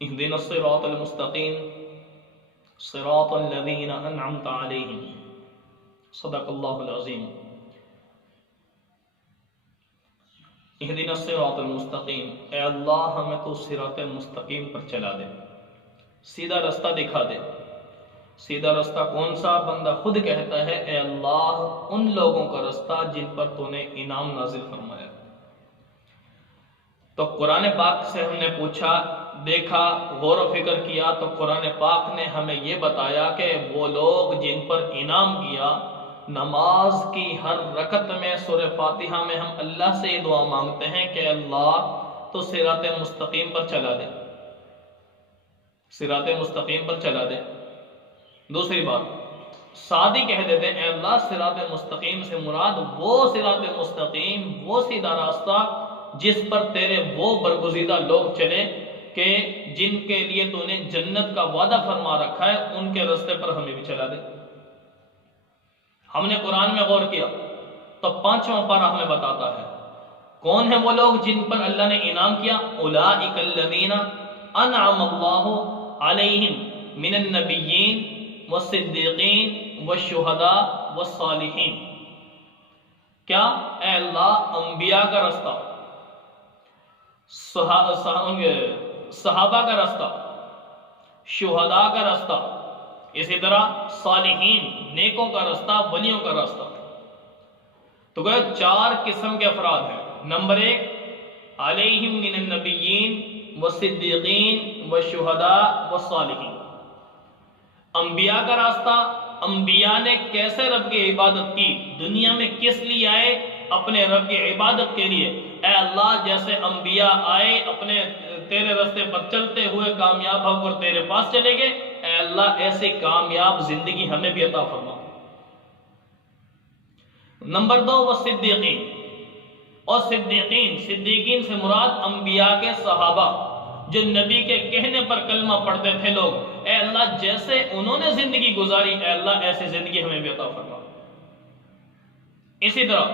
اهدنا الصراط المستقیم صراط الذین انعمت علیہم صدق اللہ العظیم۔ اهدنا الصراط المستقیم، اے اللہ ہمیں تو صراط مستقیم پر چلا دے، سیدھا رستہ دکھا دے۔ سیدھا رستہ کون سا؟ بندہ خود کہتا ہے اے اللہ ان لوگوں کا رستہ جن پر تو نے انعام نازل فرمایا۔ تو قرآن پاک سے ہم نے پوچھا، دیکھا، غور و فکر کیا تو قرآن پاک نے ہمیں یہ بتایا کہ وہ لوگ جن پر انعام کیا، نماز کی ہر رکعت میں سورہ فاتحہ میں ہم اللہ سے یہ دعا مانگتے ہیں کہ اللہ تو صراط مستقیم پر چلا دے، صراط مستقیم پر چلا دے۔ دوسری بات ساتھ ہی کہہ دیتے ہیں اے اللہ صراط مستقیم سے مراد وہ صراط مستقیم، وہ سیدھا راستہ جس پر تیرے وہ برگزیدہ لوگ چلے کہ جن کے لیے تو نے جنت کا وعدہ فرما رکھا ہے، ان کے راستے پر ہمیں بھی چلا دے۔ ہم نے قرآن میں غور کیا تو 5واں پارہ ہمیں بتاتا ہے کون ہیں وہ لوگ جن پر اللہ نے انعام کیا۔ اولئک الذین انعم اللہ علیہم من النبیین والصدیقین والشہداء والصالحین۔ کیا؟ اے اللہ انبیاء کا رستہ، صحابہ کا رستہ، شہداء کا رستہ، اسی طرح صالحین نیکوں کا رستہ، ولیوں کا رستہ۔ تو گویا 4 قسم کے افراد ہیں۔ نمبر 1 علیہم من النبیین والصدیقین والشہداء والصالحین، انبیاء کا راستہ۔ انبیاء نے کیسے رب کی عبادت کی، دنیا میں کس لیے آئے؟ اپنے رب کی عبادت کے لیے۔ اے اللہ جیسے انبیاء آئے اپنے تیرے راستے پر چلتے ہوئے کامیاب ہو کر تیرے پاس چلے گئے، اے اللہ ایسی کامیاب زندگی ہمیں بھی عطا فرما۔ نمبر 2 والصدیقین، اور صدیقین سے مراد انبیاء کے صحابہ جو نبی کے کہنے پر کلمہ پڑھتے تھے لوگ، اے اللہ جیسے انہوں نے زندگی گزاری اے اللہ ایسی زندگی ہمیں بھی عطا فرما۔ اسی طرح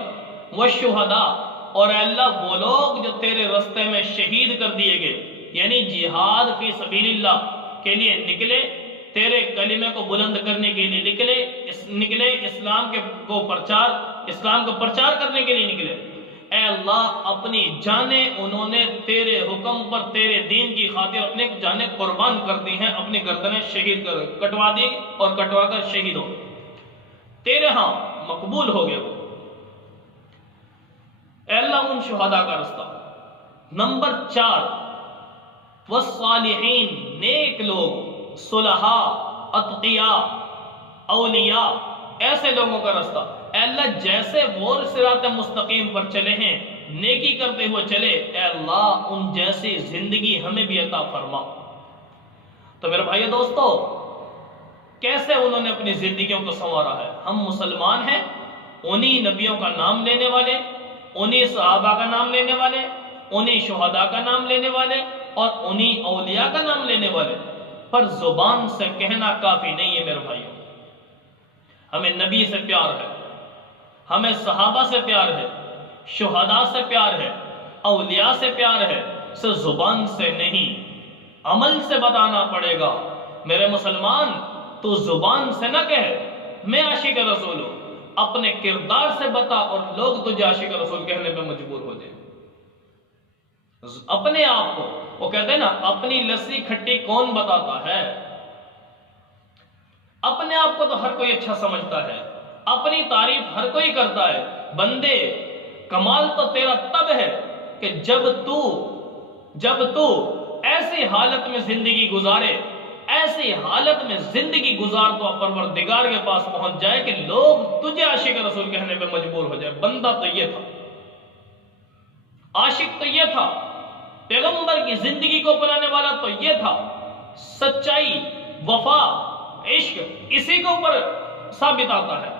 والشہداء، اور اے اللہ وہ لوگ جو تیرے راستے میں شہید کر دیے گئے، یعنی جہاد فی سبیل اللہ کے لیے نکلے، تیرے کلمے کو بلند کرنے کے لیے نکلے، اسلام کو پرچار کرنے کے لیے نکلے، اے اللہ اپنی جانیں انہوں نے تیرے حکم پر تیرے دین کی خاطر اپنے جانیں قربان کر دی ہیں، اپنی گردنیں شہید کٹوا دی اور کٹوا کر شہید ہو تیرے ہاں مقبول ہو گئے۔ اے اللہ ان شہداء کا رستہ۔ نمبر 4 والصالحین، نیک لوگ، صلحاء، اتقیاء، اولیاء، ایسے لوگوں کا رستہ۔ اے اللہ جیسے وہ صراط مستقیم پر چلے ہیں، نیکی کرتے ہوئے چلے، اے اللہ ان جیسی زندگی ہمیں بھی عطا فرما۔ تو میرے بھائی دوستو کیسے انہوں نے اپنی زندگیوں کو سنوارا ہے؟ ہم مسلمان ہیں، انہی نبیوں کا نام لینے والے، انہی صحابہ کا نام لینے والے، انہی شہداء کا نام لینے والے اور انہی اولیاء کا نام لینے والے، پر زبان سے کہنا کافی نہیں ہے میرے بھائیوں۔ ہمیں نبی سے پیار ہے، ہمیں صحابہ سے پیار ہے، شہداء سے پیار ہے، اولیاء سے پیار ہے، صرف زبان سے نہیں، عمل سے بتانا پڑے گا۔ میرے مسلمان تو زبان سے نہ کہے میں عاشق رسول ہوں، اپنے کردار سے بتا اور لوگ تجھے عاشق رسول کہنے پہ مجبور ہو جائے۔ اپنے آپ کو، وہ کہتے ہیں نا اپنی لسی کھٹی کون بتاتا ہے؟ اپنے آپ کو تو ہر کوئی اچھا سمجھتا ہے، اپنی تعریف ہر کوئی کرتا ہے۔ بندے کمال تو تیرا تب ہے کہ جب تو ایسی حالت میں زندگی گزارے، ایسی حالت میں زندگی گزار تو پروردگار کے پاس پہنچ جائے کہ لوگ تجھے عاشق رسول کہنے پہ مجبور ہو جائے۔ بندہ تو یہ تھا، عاشق تو یہ تھا، پیغمبر کی زندگی کو اپنانے والا تو یہ تھا۔ سچائی، وفا، عشق اسی کے اوپر ثابت آتا ہے۔